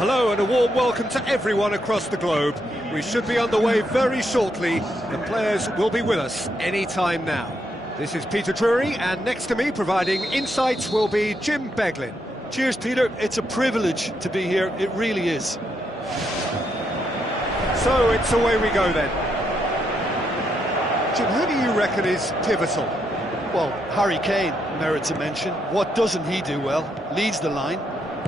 Hello and a warm welcome to everyone across the globe. We should be underway very shortly. The players will be with us any time now. This is Peter Drury, and next to me providing insights will be Jim Beglin. Cheers, Peter. It's a privilege to be here. It really is. So it's away we go then. Jim, who do you reckon is pivotal? Well, Harry Kane merits a mention. What doesn't he do well? Leads the line,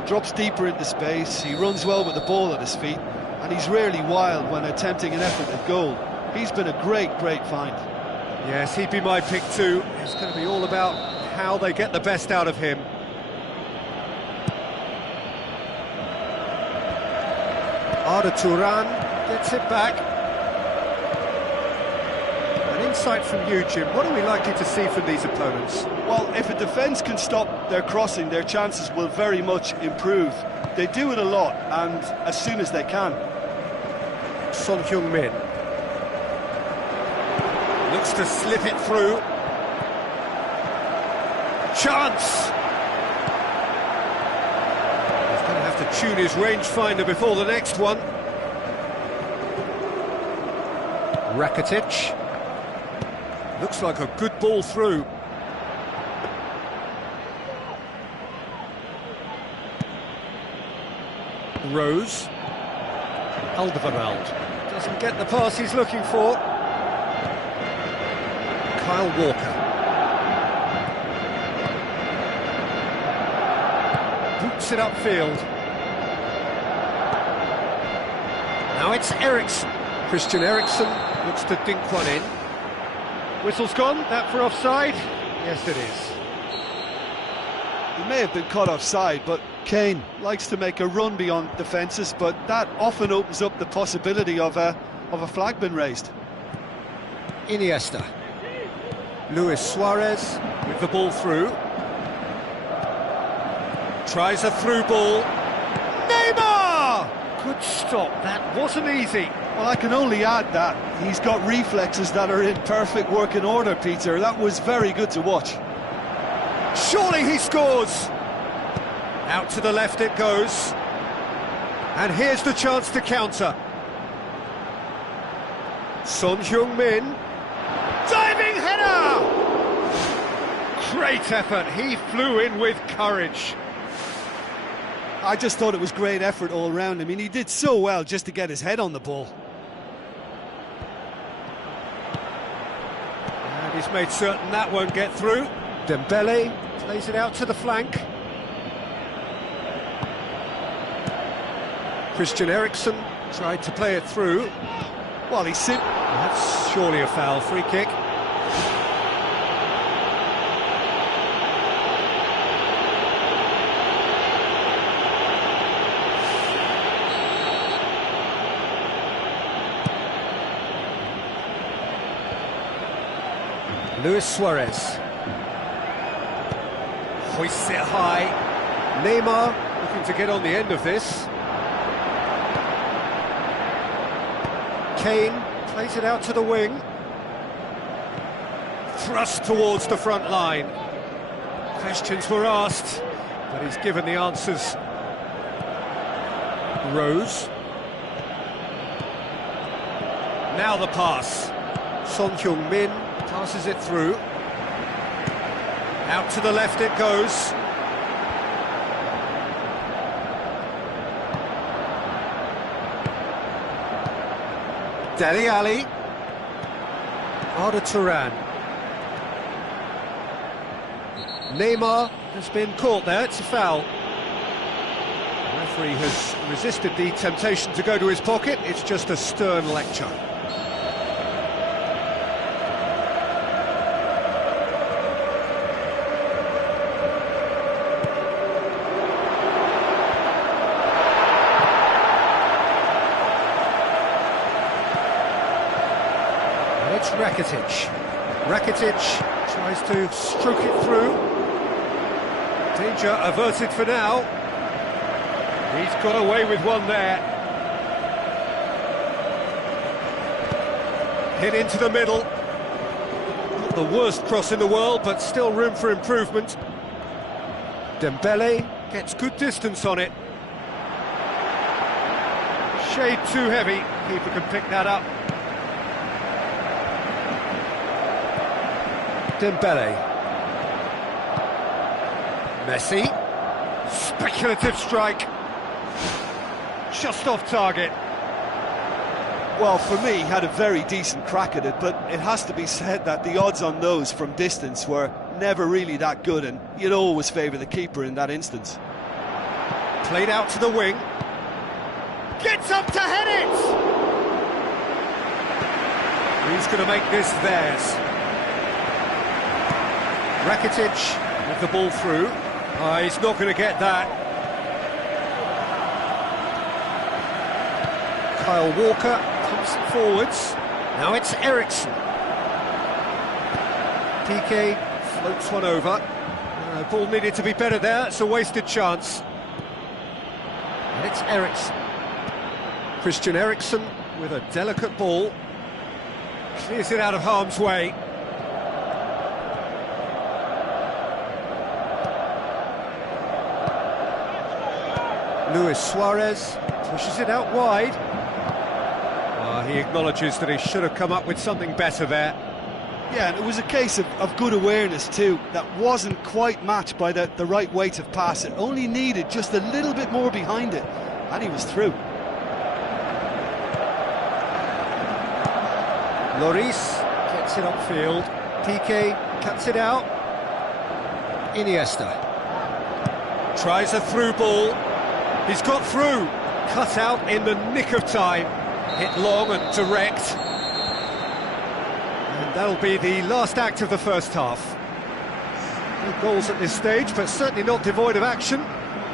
drops deeper into space, he runs well with the ball at his feet, and he's rarely wild when attempting an effort at goal. He's been a great find. Yes, he'd be my pick too. It's going to be all about how they get the best out of him. Arda Turan gets it back. An insight from you, Jim. What are we likely to see from these opponents? Well, if a defence can stop their crossing, their chances will very much improve. They do it a lot, and as soon as they can. Son Heung-min looks to slip it through. Chance! He's going to have to tune his rangefinder before the next one. Rakitic. Looks like a good ball through. Rose. Alderweireld doesn't get the pass he's looking for. Kyle Walker. Boots it upfield. Now it's Eriksson. Christian Eriksson looks to dink one in. Whistle's gone, that for offside? Yes, it is. He may have been caught offside, but Kane likes to make a run beyond defences, but that often opens up the possibility of a flag being raised. Iniesta. Luis Suarez with the ball through. Tries a through ball. Neymar! Good stop, that wasn't easy. Well, I can only add that he's got reflexes that are in perfect working order, Peter. That was very good to watch. Surely he scores! Out to the left it goes. And here's the chance to counter. Son Heung-min. Diving header! Great effort, he flew in with courage. I just thought it was great effort all round. I mean, he did so well just to get his head on the ball. And he's made certain that won't get through. Dembele plays it out to the flank. Christian Eriksson tried to play it through. Well, he's That's surely a foul, free kick. Luis Suarez. Hoists it high. Neymar looking to get on the end of this. Kane plays it out to the wing. Thrust towards the front line. Questions were asked, but he's given the answers. Rose. Now the pass. Son Heung-min passes it through. Out to the left it goes. Dele Alli. Arda Turan. Neymar has been caught there, it's a foul. The referee has resisted the temptation to go to his pocket, it's just a stern lecture. And it's Rakitic. Rakitic tries to stroke it through. Danger averted for now. He's got away with one there. Hit into the middle. Not the worst cross in the world, but still room for improvement. Dembele gets good distance on it. Shade too heavy. Keeper can pick that up. Dembele. Messi, speculative strike, just off target. Well, for me, he had a very decent crack at it, but it has to be said that the odds on those from distance were never really that good, and you'd always favour the keeper in that instance. Played out to the wing, gets up to head it! He's going to make this theirs. Rakitic with the ball through. He's not going to get that. Kyle Walker pumps it forwards. Now it's Eriksson. PK floats one over. Ball needed to be better there. It's a wasted chance. And it's Eriksson. Christian Eriksson with a delicate ball. Clears it out of harm's way. Luis Suarez pushes it out wide. He acknowledges that he should have come up with something better there. Yeah, and it was a case of good awareness too. That wasn't quite matched by the right weight of pass. It only needed just a little bit more behind it, and he was through. Lloris gets it upfield. PK cuts it out. Iniesta tries a through ball. He's got through, cut out in the nick of time, hit long and direct. And that'll be the last act of the first half. No goals at this stage, but certainly not devoid of action.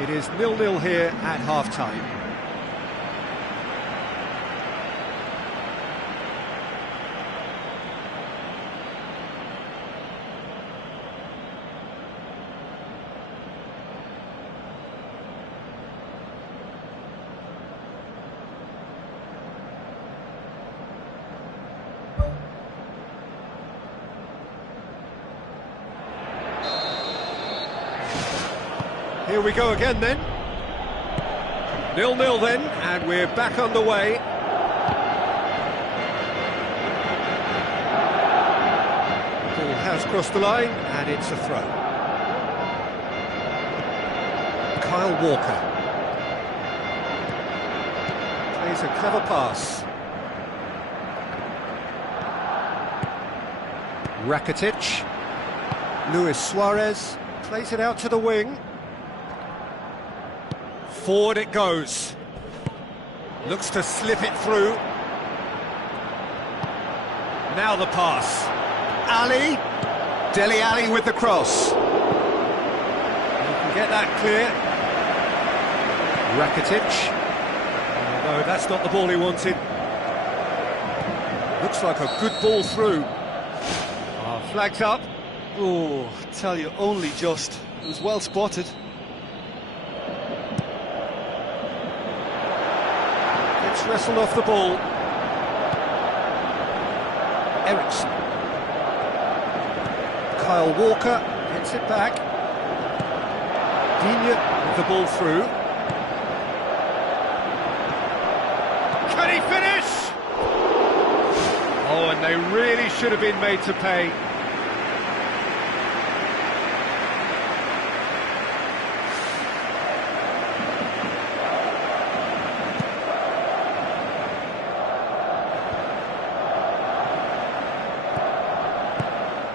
It is 0-0 here at half-time. Here we go again then. 0-0 then, and we're back underway. The ball has crossed the line, and it's a throw. Kyle Walker plays a clever pass. Rakitic. Luis Suarez plays it out to the wing. Forward it goes. Looks to slip it through. Now the pass. Ali. Dele Alli with the cross. You can get that clear. Rakitic. Although that's not the ball he wanted. Looks like a good ball through. Flagged up. Oh, I tell you, only just. It was well spotted. Wrestled off the ball. Eriksson. Kyle Walker hits it back. Digne with the ball through. Can he finish? Oh, Oh, and they really should have been made to pay.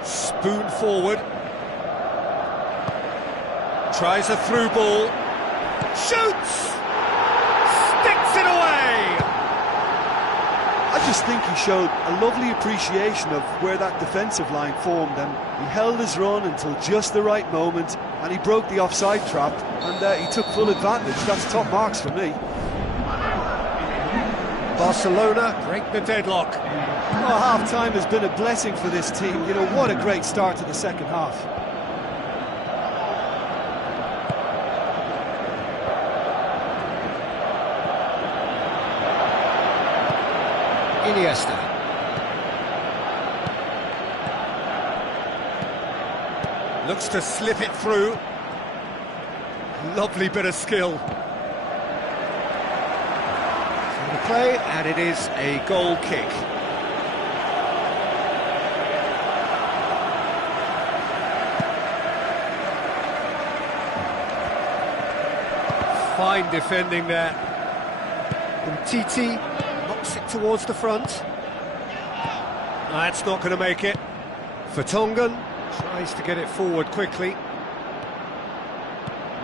Spoon forward. Tries a through ball. Shoots! Sticks it away! I just think he showed a lovely appreciation of where that defensive line formed, and he held his run until just the right moment, and he broke the offside trap, and he took full advantage. That's top marks for me. Barcelona break the deadlock. Oh, half-time has been a blessing for this team. You know, what a great start to the second half. Iniesta. Looks to slip it through. Lovely bit of skill. So the play, and it is a goal kick. Fine defending there. Titi knocks it towards the front. That's not going to make it. Vertonghen tries to get it forward quickly.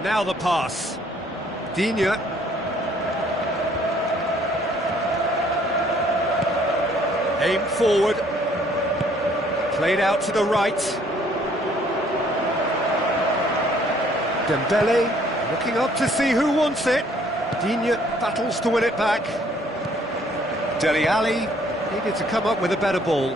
Now the pass. Digne. Aim forward. Played out to the right. Dembele looking up to see who wants it. Digne battles to win it back. Dele Alli needed to come up with a better ball.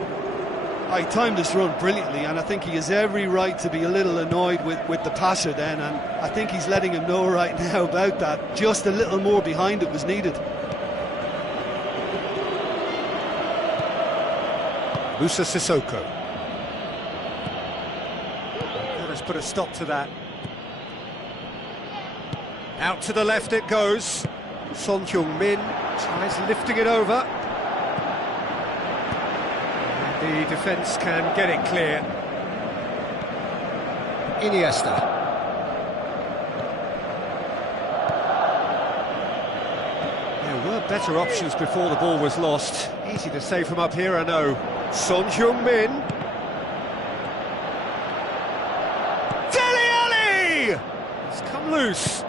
He timed this run brilliantly, and I think he has every right to be a little annoyed with the passer then, and I think he's letting him know right now about that. Just a little more behind it was needed. Musa Sissoko. That has put a stop to that. Out to the left it goes. Son Heung-min tries lifting it over. The defence can get it clear. Iniesta. There were better options before the ball was lost. Easy to say from up here, I know. Son Heung-min. Dele Alli! It's come loose.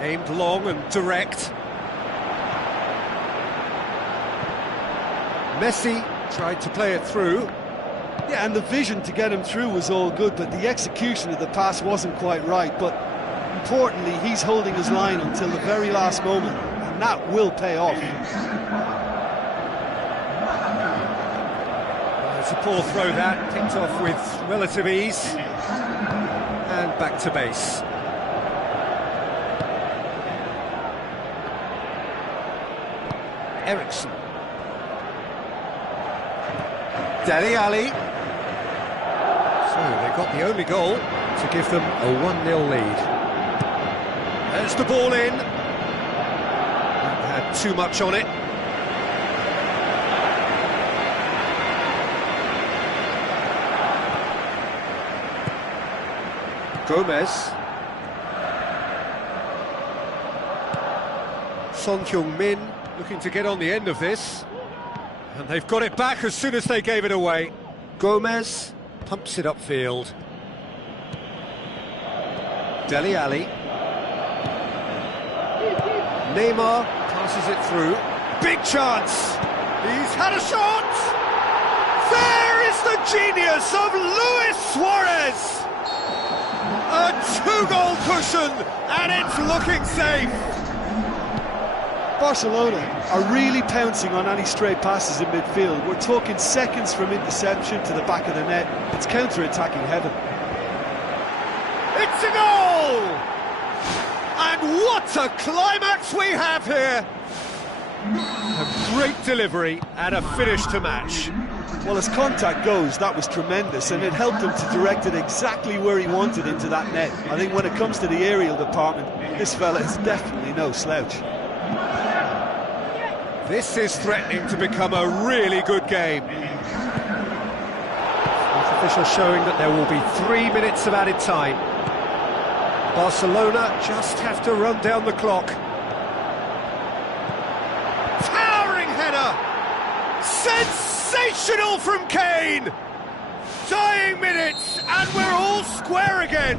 Aimed long and direct. Messi tried to play it through. Yeah, and the vision to get him through was all good, but the execution of the pass wasn't quite right. But importantly, he's holding his line until the very last moment, and that will pay off. Well, it's a poor throw that, picked off with relative ease. And back to base. Eriksson. Dele Alli. So they got the only goal to give them a 1-0 lead. There's the ball in. That had too much on it. Gomez. Son Heung-min looking to get on the end of this. And they've got it back as soon as they gave it away. Gomez pumps it upfield. Dele Alli. Neymar passes it through. Big chance! He's had a shot! There is the genius of Luis Suarez! A 2-goal cushion, and it's looking safe! Barcelona are really pouncing on any stray passes in midfield. We're talking seconds from interception to the back of the net. It's counter-attacking heaven. It's a goal! And what a climax we have here! A great delivery and a finish to match. Well, as contact goes, that was tremendous, and it helped him to direct it exactly where he wanted into that net. I think when it comes to the aerial department, this fella is definitely no slouch. This is threatening to become a really good game. Fourth official showing that there will be 3 minutes of added time. Barcelona just have to run down the clock. Towering header! Sensational from Kane! Dying minutes, and we're all square again!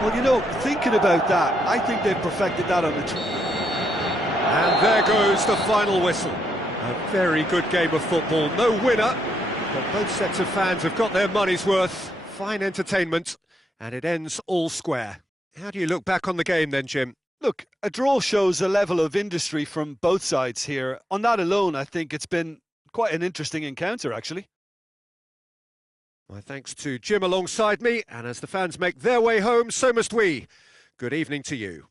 Well, you know, thinking about that, I think they've perfected that on the... And there goes the final whistle. A very good game of football, no winner, but both sets of fans have got their money's worth. Fine entertainment, and it ends all square. How do you look back on the game then, Jim? Look, a draw shows a level of industry from both sides here. On that alone, I think it's been quite an interesting encounter, actually. My thanks to Jim alongside me, and as the fans make their way home, so must we. Good evening to you.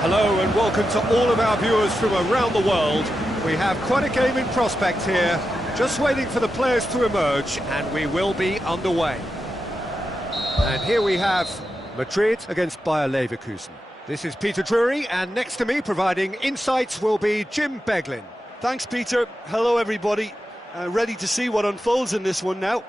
Hello and welcome to all of our viewers from around the world. We have quite a game in prospect here, just waiting for the players to emerge, and we will be underway. And here we have Madrid against Bayer Leverkusen. This is Peter Drury, and next to me providing insights will be Jim Beglin. Thanks, Peter. Hello, everybody. Ready to see what unfolds in this one now.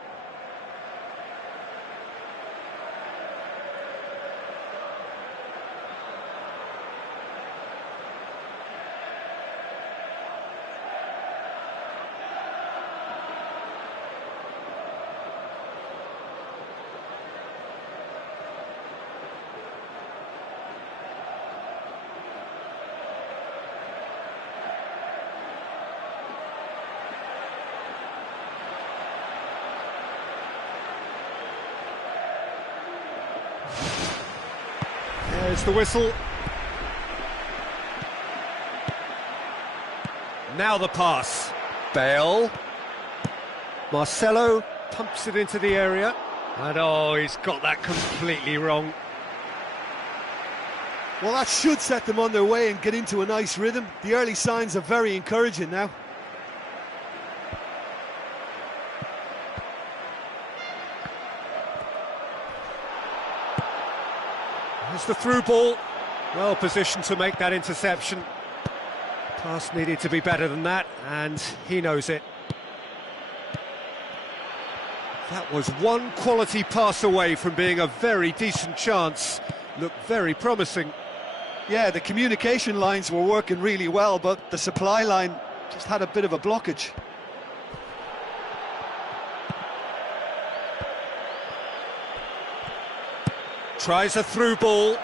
There's the whistle. Now the pass. Bale. Marcelo pumps it into the area. And oh, he's got that completely wrong. Well, that should set them on their way and get into a nice rhythm. The early signs are very encouraging now. There's the through ball. Well positioned to make that interception. Pass needed to be better than that, and he knows it. That was one quality pass away from being a very decent chance. Looked very promising. Yeah, the communication lines were working really well, but the supply line just had a bit of a blockage. Tries a through ball.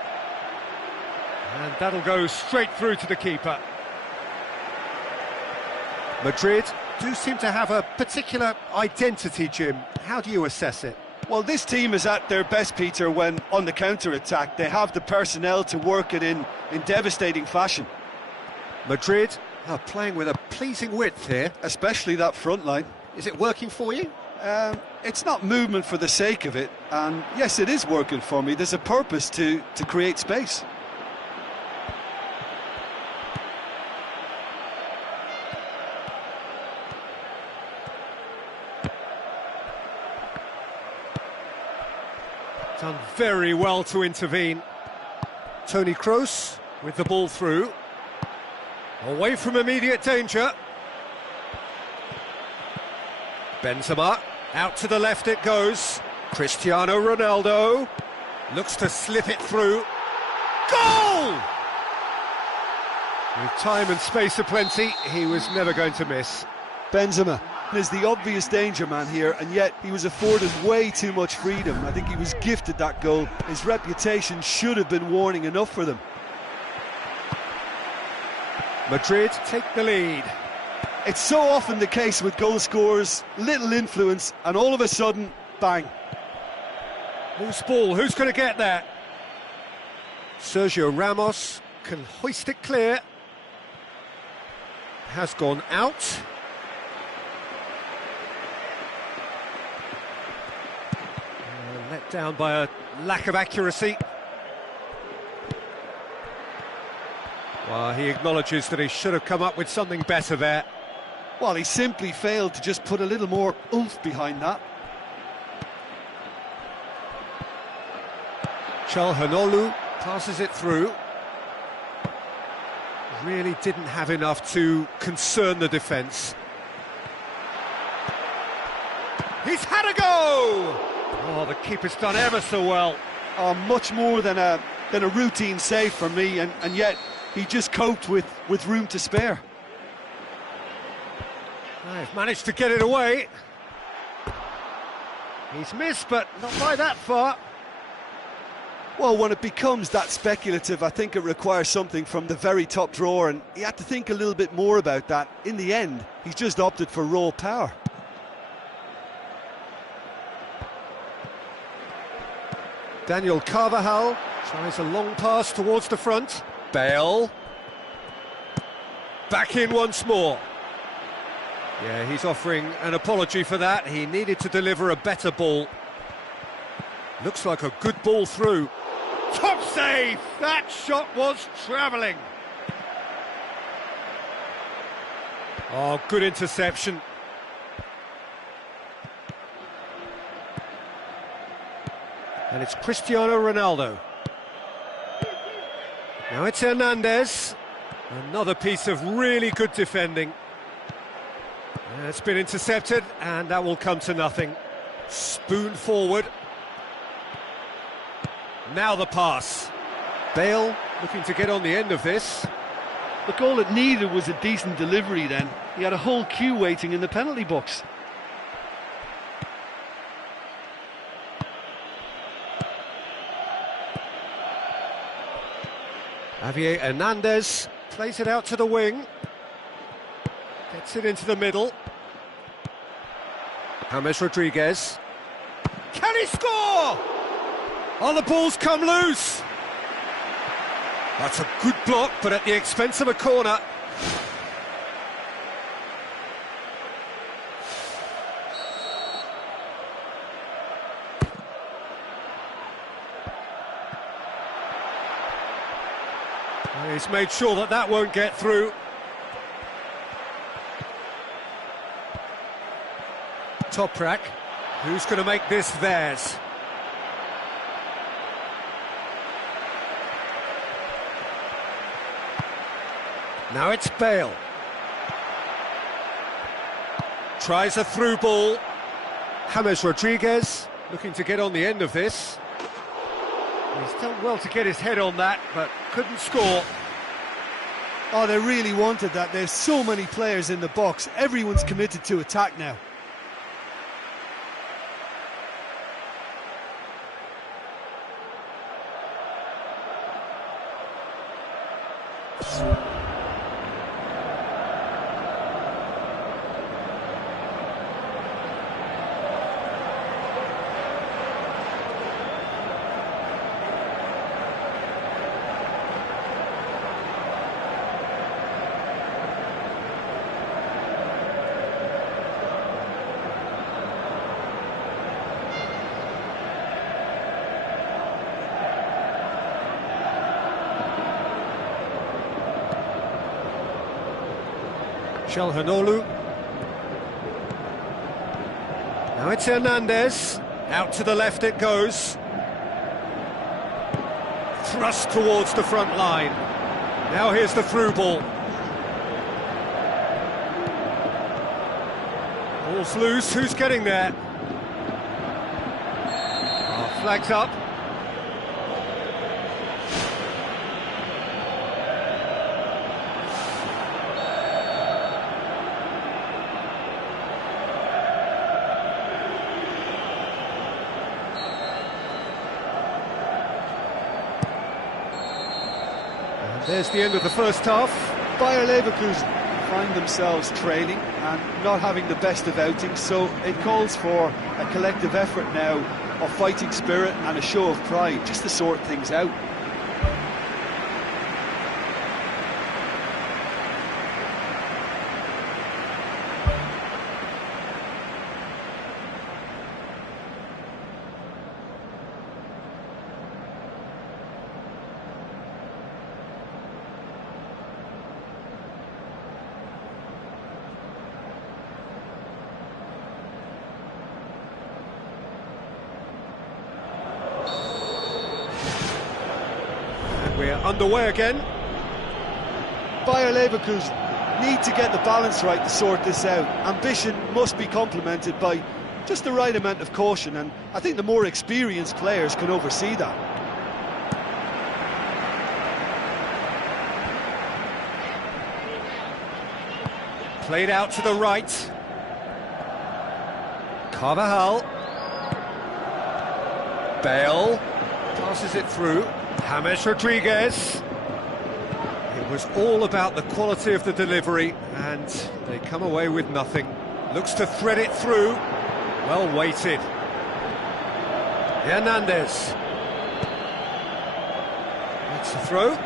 And that'll go straight through to the keeper. Madrid do seem to have a particular identity, Jim. How do you assess it? Well, this team is at their best, Peter, when on the counter-attack. They have the personnel to work it in devastating fashion. Madrid are playing with a pleasing width here. Especially that front line. Is it working for you? It's not movement for the sake of it, and yes, it is working for me. There's a purpose to create space. Done very well to intervene. Toni Kroos with the ball through. Away from immediate danger. Benzema, out to the left it goes. Cristiano Ronaldo looks to slip it through. Goal! With time and space aplenty, he was never going to miss. Benzema is the obvious danger man here, and yet he was afforded way too much freedom. I think he was gifted that goal. His reputation should have been warning enough for them. Madrid take the lead. It's so often the case with goal scorers, little influence, and all of a sudden, bang. Loose ball, who's going to get that? Sergio Ramos can hoist it clear. Has gone out. Let down by a lack of accuracy. Well, he acknowledges that he should have come up with something better there. Well, he simply failed to just put a little more oomph behind that. Calhanoglu passes it through. Really didn't have enough to concern the defence. He's had a go! Oh, the keeper's done ever so well. Oh, much more than a routine save for me, and yet he just coped with room to spare. They've managed to get it away. He's missed, but not by that far. Well, when it becomes that speculative, I think it requires something from the very top drawer, and he had to think a little bit more about that. In the end, he's just opted for raw power. Daniel Carvajal tries a long pass towards the front. Bale. Back in once more. Yeah, he's offering an apology for that. He needed to deliver a better ball. Looks like a good ball through. Top save! That shot was travelling. Oh, good interception. And it's Cristiano Ronaldo. Now it's Hernandez. Another piece of really good defending. It's been intercepted, and that will come to nothing. Spoon forward. Now the pass. Bale looking to get on the end of this. The goal it needed was a decent delivery then. He had a whole queue waiting in the penalty box. Javier Hernandez plays it out to the wing. Gets it into the middle. James Rodriguez. Can he score? Oh, the ball's come loose. That's a good block, but at the expense of a corner. He's made sure that that won't get through. Toprak, who's going to make this theirs? Now it's Bale. Tries a through ball. James Rodriguez looking to get on the end of this. He's done well to get his head on that, but couldn't score. Oh, they really wanted that. There's so many players in the box. Everyone's committed to attack now. Calhanoglu. Now it's Hernandez. Out to the left it goes. Thrust towards the front line. Now here's the through ball. Ball Ball's loose, who's getting there? Oh, flags up. And there's the end of the first half. Bayer Leverkusen find themselves trailing and not having the best of outings, so it calls for a collective effort now of fighting spirit and a show of pride, just to sort things out. We're underway again. Bayer Leverkusen need to get the balance right to sort this out. Ambition must be complemented by just the right amount of caution, and I think the more experienced players can oversee that. Played out to the right. Carvajal. Bale passes it through. James Rodriguez. It was all about the quality of the delivery, and they come away with nothing. Looks to thread it through. Well weighted. Hernandez. It's a throw.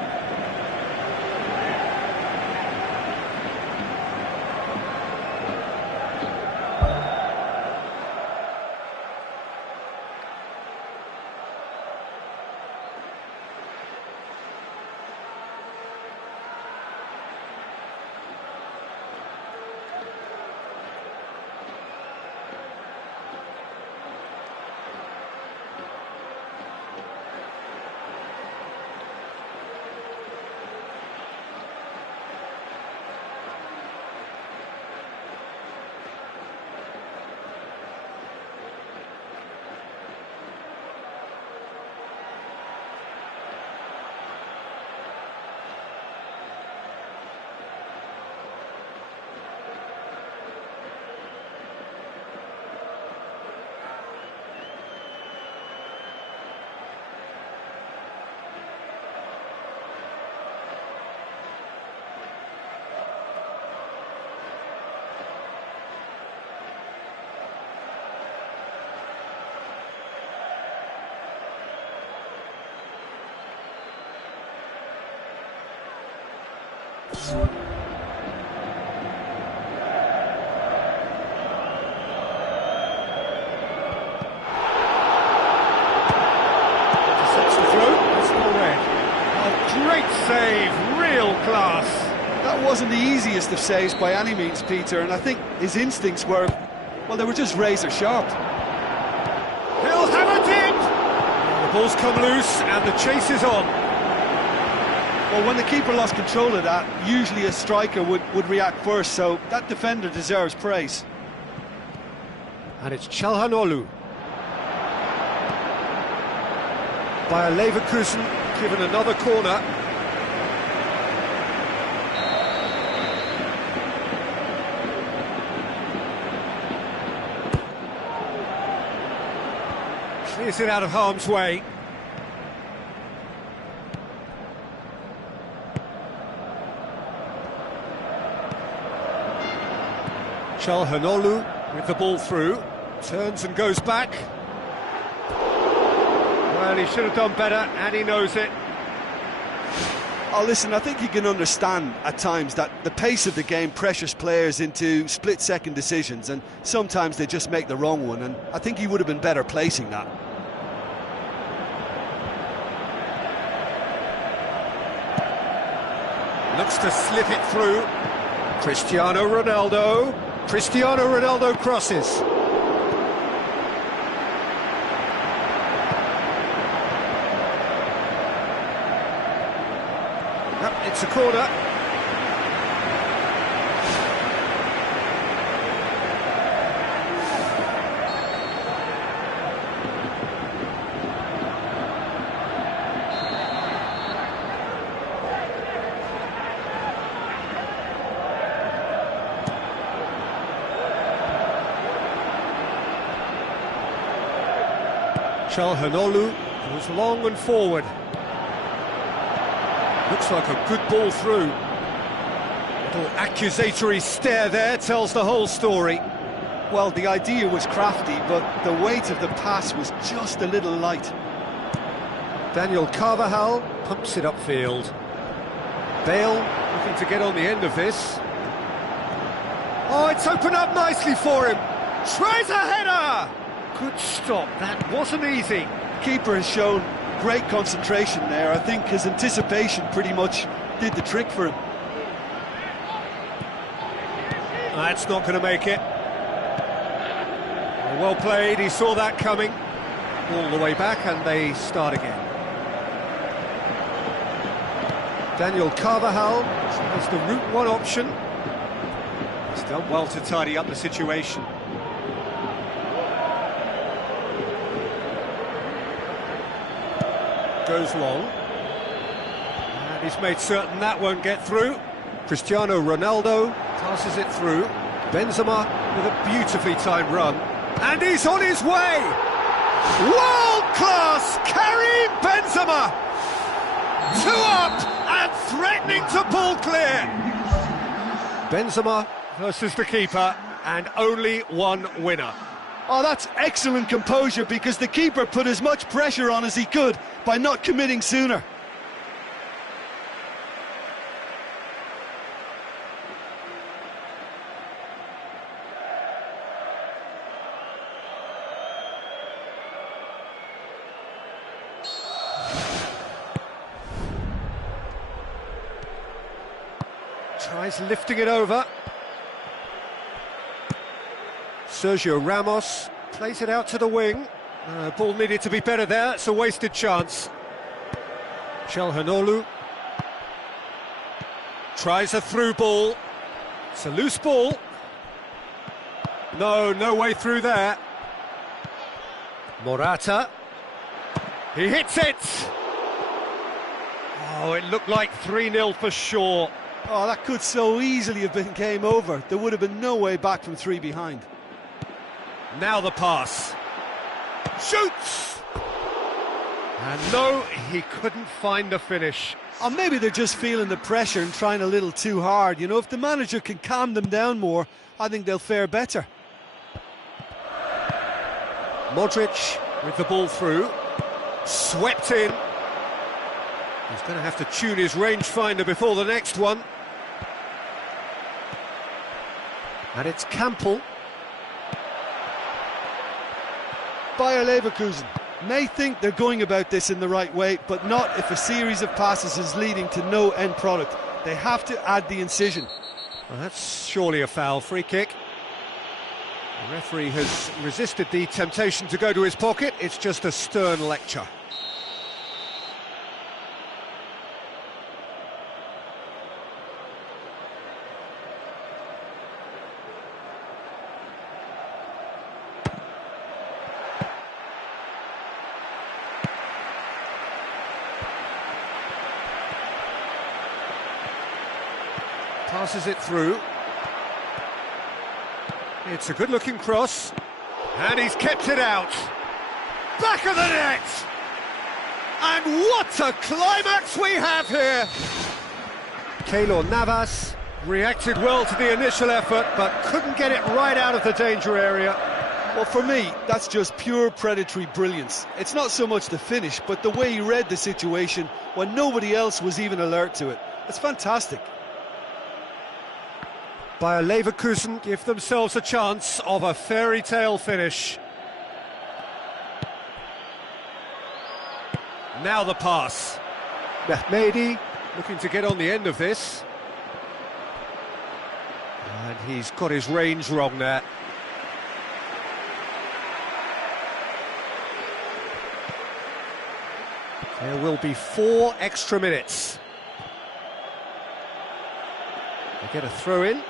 Great save, real class. That wasn't the easiest of saves by any means, Peter, and I think his instincts were, well, they were just razor sharp. He'll have it in! The ball's come loose and the chase is on. Well, when the keeper lost control of that, usually a striker would react first, so that defender deserves praise. And it's Çalhanoğlu. Bayer Leverkusen given another corner. Clears it out of harm's way. Çalhanoğlu with the ball through, turns and goes back. Well, he should have done better, and he knows it. Oh, listen, I think you can understand at times that the pace of the game pressures players into split-second decisions, and sometimes they just make the wrong one, and I think he would have been better placing that. Looks to slip it through. Cristiano Ronaldo. Cristiano Ronaldo crosses. Yep, it's a corner. Çalhanoğlu goes long and forward. Looks like a good ball through. Little accusatory stare there tells the whole story. Well, the idea was crafty, but the weight of the pass was just a little light. Daniel Carvajal pumps it upfield. Bale looking to get on the end of this. Oh, it's opened up nicely for him. Tries a header! Good stop, that wasn't easy. Keeper has shown great concentration there. I think his anticipation pretty much did the trick for him. That's not going to make it. Well played, he saw that coming. All the way back and they start again. Daniel Carvajal has the route one option. He's done well to tidy up the situation. Goes long. And he's made certain that won't get through. Cristiano Ronaldo passes it through. Benzema with a beautifully timed run. And he's on his way! World-class Karim Benzema! 2 up and threatening to pull clear. Benzema versus the keeper, and only one winner. Oh, that's excellent composure, because the keeper put as much pressure on as he could by not committing sooner. Tries lifting it over. Sergio Ramos plays it out to the wing. Ball needed to be better there, it's a wasted chance. Çalhanoğlu tries a through ball. It's a loose ball. No way through there. Morata. He hits it! Oh, it looked like 3-0 for sure. Oh, that could so easily have been game over. There would have been no way back from 3 behind. Now the pass. Shoots! And no, he couldn't find the finish. Or maybe they're just feeling the pressure and trying a little too hard. You know, if the manager can calm them down more, I think they'll fare better. Modric with the ball through. Swept in. He's going to have to tune his rangefinder before the next one. And it's Campbell. Bayer Leverkusen may think they're going about this in the right way, but not if a series of passes is leading to no end product. They have to add the incision. Well, that's surely a foul. Free kick. The referee has resisted the temptation to go to his pocket. It's just a stern lecture. Passes it through. It's a good-looking cross. And he's kept it out. Back of the net! And what a climax we have here! Keylor Navas reacted well to the initial effort, but couldn't get it right out of the danger area. Well, for me, that's just pure predatory brilliance. It's not so much the finish, but the way he read the situation when nobody else was even alert to it. It's fantastic. Bayer Leverkusen give themselves a chance of a fairy tale finish. Now the pass. Mehmedi looking to get on the end of this. And he's got his range wrong there. There will be 4 extra minutes. They get a throw in.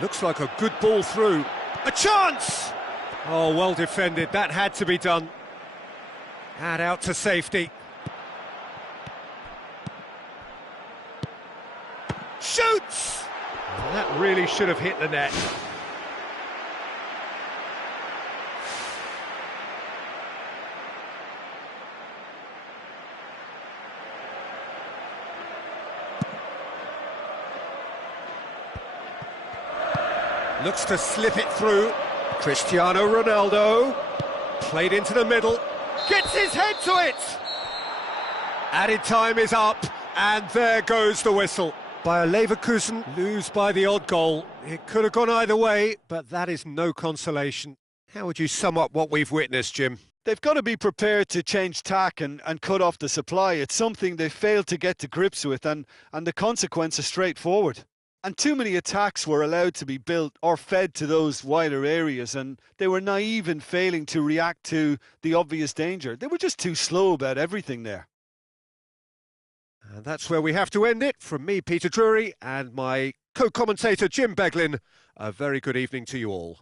Looks like a good ball through. A chance! Oh, well defended. That had to be done. And out to safety. Shoots! Well, that really should have hit the net. Looks to slip it through. Cristiano Ronaldo. Played into the middle. Gets his head to it! Added time is up, and there goes the whistle. Bayer Leverkusen lose by the odd goal. It could have gone either way, but that is no consolation. How would you sum up what we've witnessed, Jim? They've got to be prepared to change tack and cut off the supply. It's something they failed to get to grips with, and the consequence is straightforward. And too many attacks were allowed to be built or fed to those wider areas, and they were naive in failing to react to the obvious danger. They were just too slow about everything there. And that's where we have to end it. From me, Peter Drury, and my co-commentator, Jim Beglin, a very good evening to you all.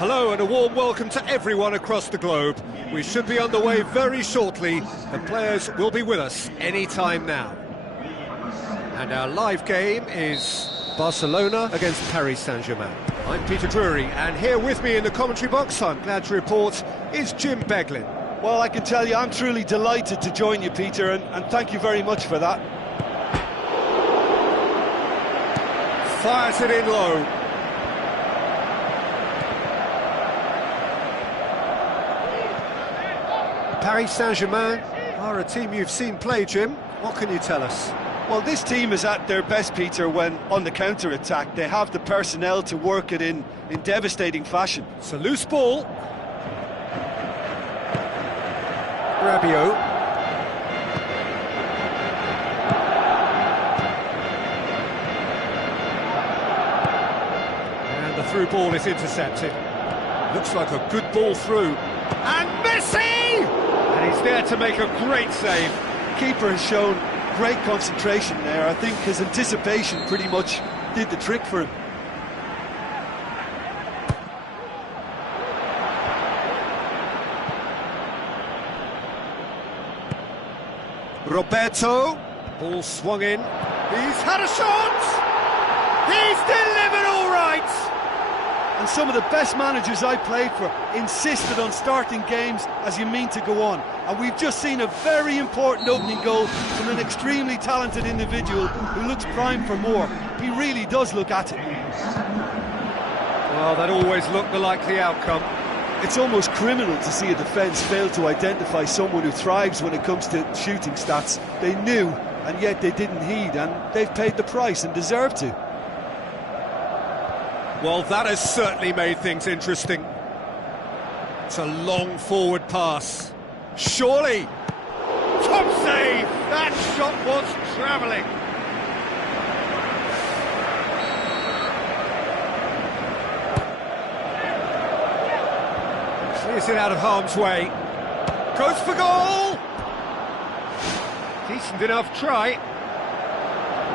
Hello and a warm welcome to everyone across the globe. We should be on the way very shortly, and players will be with us any time now. And our live game is Barcelona against Paris Saint-Germain. I'm Peter Drury, and here with me in the commentary box, I'm glad to report, is Jim Beglin. Well, I can tell you, I'm truly delighted to join you, Peter, and thank you very much for that. Fires it in low. Paris Saint-Germain are a team you've seen play, Jim. What can you tell us? Well, this team is at their best, Peter, when on the counter-attack. They have the personnel to work it in devastating fashion. It's a loose ball. Rabiot. And the through ball is intercepted. Looks like a good ball through. And Messi! And he's there to make a great save. The keeper has shown great concentration there. I think his anticipation pretty much did the trick for him. Roberto. Ball swung in. He's had a shot! He's delivered all right! And some of the best managers I played for insisted on starting games as you mean to go on. And we've just seen a very important opening goal from an extremely talented individual who looks primed for more. He really does look at it. Well, that always looked the likely outcome. It's almost criminal to see a defence fail to identify someone who thrives when it comes to shooting stats. They knew, and yet they didn't heed, and they've paid the price and deserve to. Well, that has certainly made things interesting. It's a long forward pass. Surely! Top save! That shot was travelling. Clears it out of harm's way. Goes for goal! Decent enough try.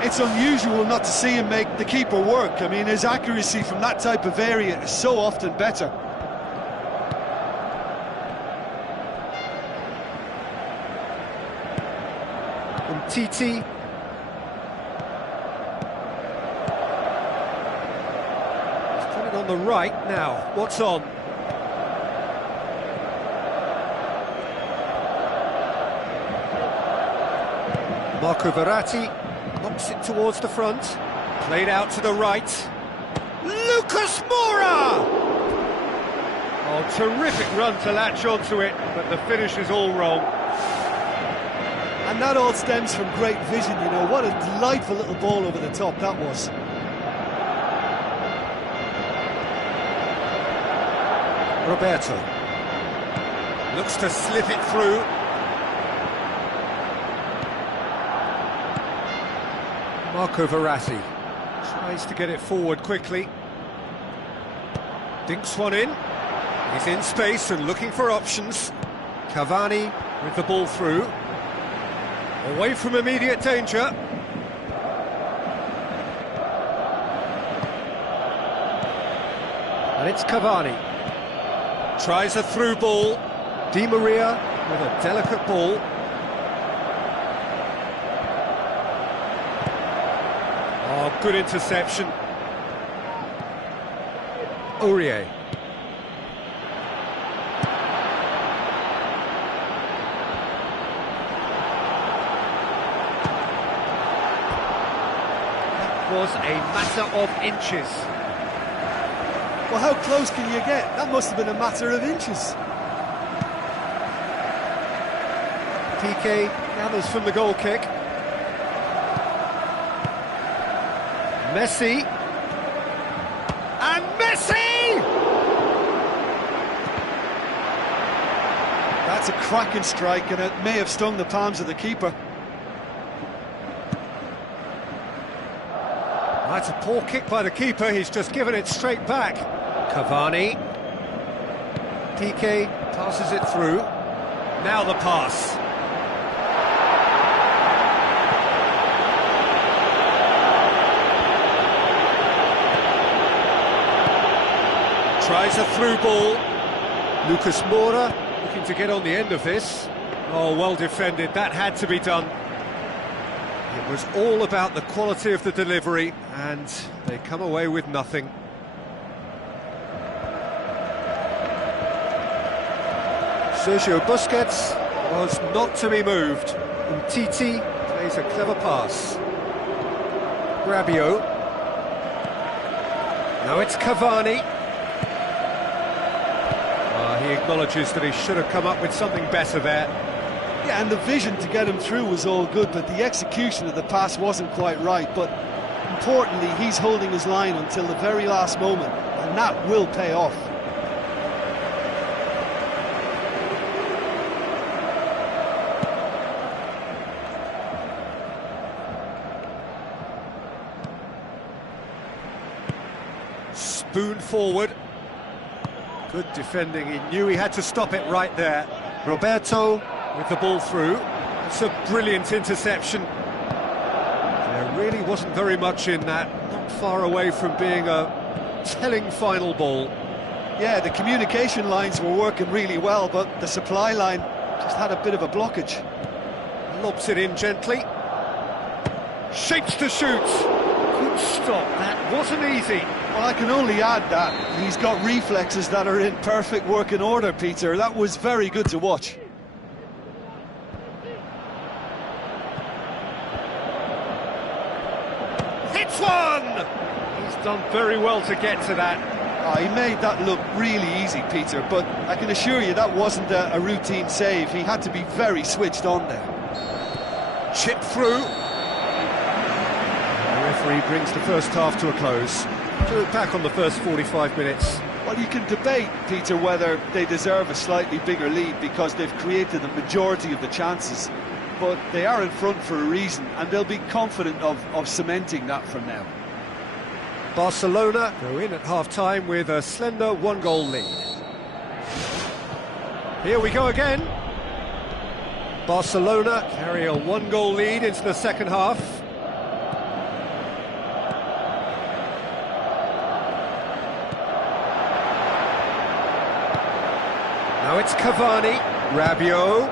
It's unusual not to see him make the keeper work. I mean, his accuracy from that type of area is so often better. Titi. He's put it on the right now. What's on? Marco Verratti knocks it towards the front. Played out to the right. Lucas Moura! Oh, terrific run to latch onto it, but the finish is all wrong. And that all stems from great vision, you know. What a delightful little ball over the top that was. Roberto looks to slip it through. Marco Verratti tries to get it forward quickly. Dinks one in. He's in space and looking for options. Cavani with the ball through. Away from immediate danger. And it's Cavani. Tries a through ball. Di Maria with a delicate ball. Oh, good interception. Aurier. That was a matter of inches. Well, how close can you get? That must have been a matter of inches. PK gathers from the goal kick. Messi. And Messi! That's a cracking strike, and it may have stung the palms of the keeper. That's a poor kick by the keeper, he's just given it straight back. Cavani. PK passes it through. Now the pass. Tries a through ball. Lucas Moura looking to get on the end of this. Oh, well defended, that had to be done. It was all about the quality of the delivery, and they come away with nothing. Sergio Busquets was not to be moved. Umtiti plays a clever pass. Rabiot. Now it's Cavani. He acknowledges that he should have come up with something better there. Yeah, and the vision to get him through was all good, but the execution of the pass wasn't quite right. But importantly, he's holding his line until the very last moment, and that will pay off. Spoon forward. Good defending, he knew he had to stop it right there. Roberto with the ball through. That's a brilliant interception. There really wasn't very much in that, not far away from being a telling final ball. Yeah, the communication lines were working really well, but the supply line just had a bit of a blockage. Lobs it in gently. Shapes to shoot. Good stop, that wasn't easy. Well, I can only add that he's got reflexes that are in perfect working order, Peter. That was very good to watch. Hits one! He's done very well to get to that. He made that look really easy, Peter, but I can assure you that wasn't a routine save. He had to be very switched on there. Chip through. The referee brings the first half to a close. To look back on the first 45 minutes. Well, you can debate, Peter, whether they deserve a slightly bigger lead because they've created the majority of the chances. But they are in front for a reason, and they'll be confident of cementing that from now. Barcelona go in at half-time with a slender one-goal lead. Here we go again. Barcelona carry a one-goal lead into the second half. Now it's Cavani, Rabiot.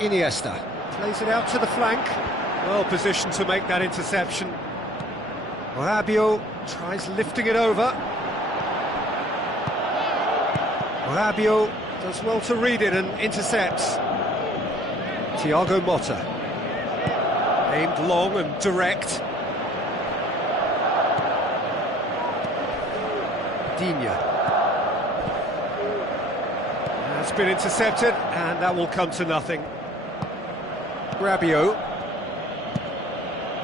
Iniesta plays it out to the flank. Well positioned to make that interception. Rabiot tries lifting it over. Rabiot does well to read it and intercepts. Thiago Motta. Aimed long and direct. Digne. That's been intercepted, and that will come to nothing. Rabiot.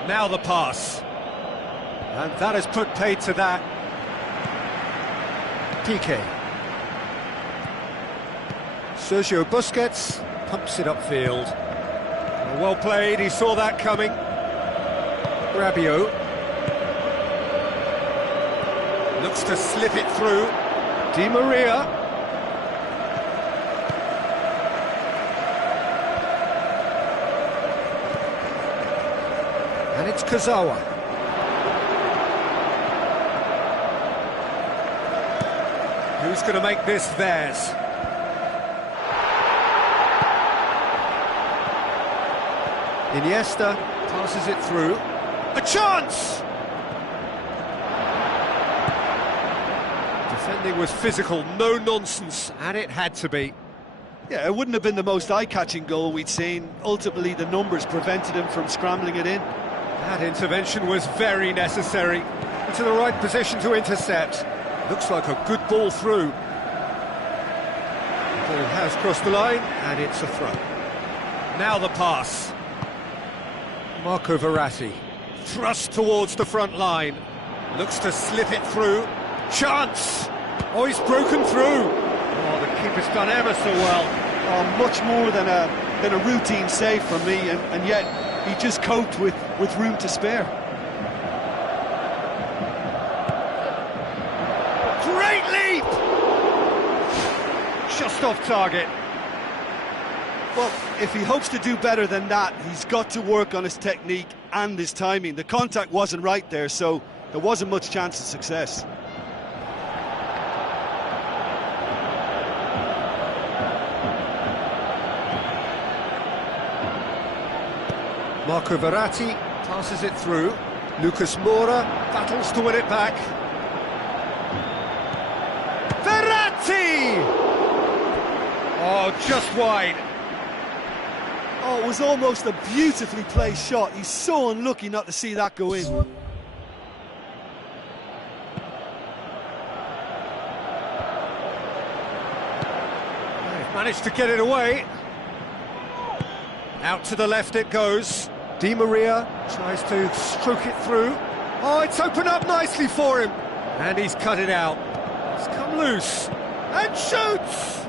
Now the pass. And that has put paid to that. PK. Sergio Busquets pumps it upfield. Well played, he saw that coming. Rabiot. Looks to slip it through. Di Maria. And it's Kazawa. Who's going to make this theirs? Iniesta passes it through. A chance! Defending was physical, no nonsense, and it had to be. Yeah, it wouldn't have been the most eye-catching goal we'd seen. Ultimately, the numbers prevented him from scrambling it in. That intervention was very necessary. Into the right position to intercept. Looks like a good ball through. The ball has crossed the line, and it's a throw. Now the pass. Marco Verratti. Thrust towards the front line. Looks to slip it through. Chance! Oh, he's broken through. Oh, the keeper's done ever so well. Oh, much more than a routine save for me, and yet he just coped with room to spare. Great leap! Just off target. Well, if he hopes to do better than that, he's got to work on his technique and his timing. The contact wasn't right there, so there wasn't much chance of success. Marco Verratti passes it through. Lucas Moura battles to win it back. Verratti! Oh, just wide. Oh, it was almost a beautifully placed shot. He's so unlucky not to see that go in. They've managed to get it away. Out to the left it goes. Di Maria tries to stroke it through. Oh, it's opened up nicely for him. And he's cut it out. It's come loose. And shoots!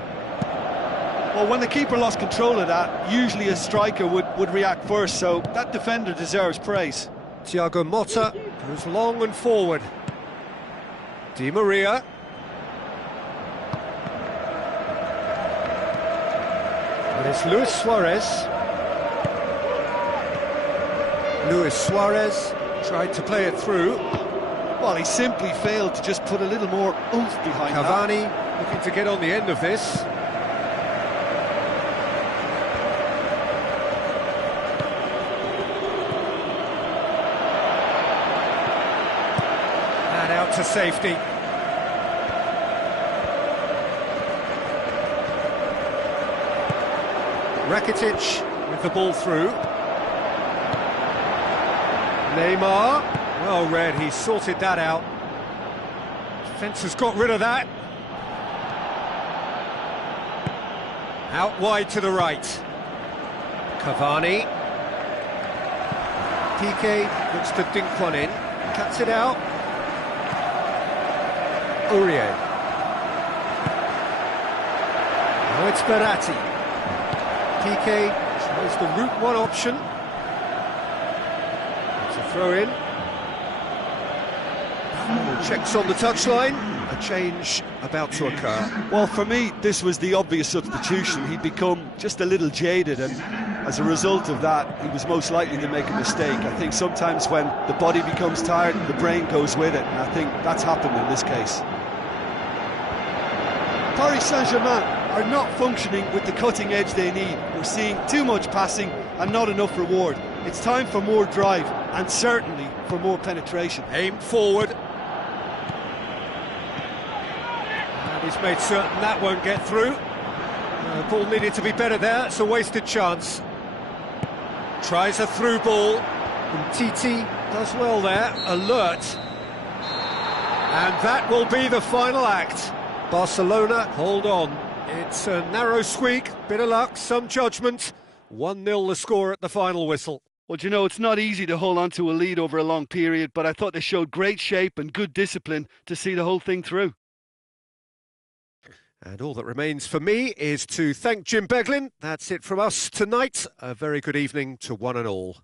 Well, when the keeper lost control of that, usually a striker would react first, so that defender deserves praise. Thiago Motta goes long and forward. Di Maria. And it's Luis Suarez. Luis Suarez tried to play it through. Well, he simply failed to just put a little more oomph behind Cavani that. looking to get on the end of this. And out to safety. Rakitic with the ball through. Neymar, well read, he sorted that out. Defence has got rid of that. Out wide to the right. Cavani. Piqué looks to dink one in, cuts it out. Aurier. Now it's Verratti. Piqué tries the route one option. Throw in. Checks on the touchline. A change about to occur. Well, for me, this was the obvious substitution. He'd become just a little jaded, and as a result of that, he was most likely to make a mistake. I think sometimes when the body becomes tired, the brain goes with it, and I think that's happened in this case. Paris Saint-Germain are not functioning with the cutting edge they need. We're seeing too much passing and not enough reward. It's time for more drive, and certainly for more penetration. Aimed forward. And he's made certain that won't get through. The ball needed to be better there, it's a wasted chance. Tries a through ball. And Titi does well there, alert. And that will be the final act. Barcelona hold on. It's a narrow squeak, bit of luck, some judgment. 1-0 the score at the final whistle. Well, you know, it's not easy to hold on to a lead over a long period, but I thought they showed great shape and good discipline to see the whole thing through. And all that remains for me is to thank Jim Beglin. That's it from us tonight. A very good evening to one and all.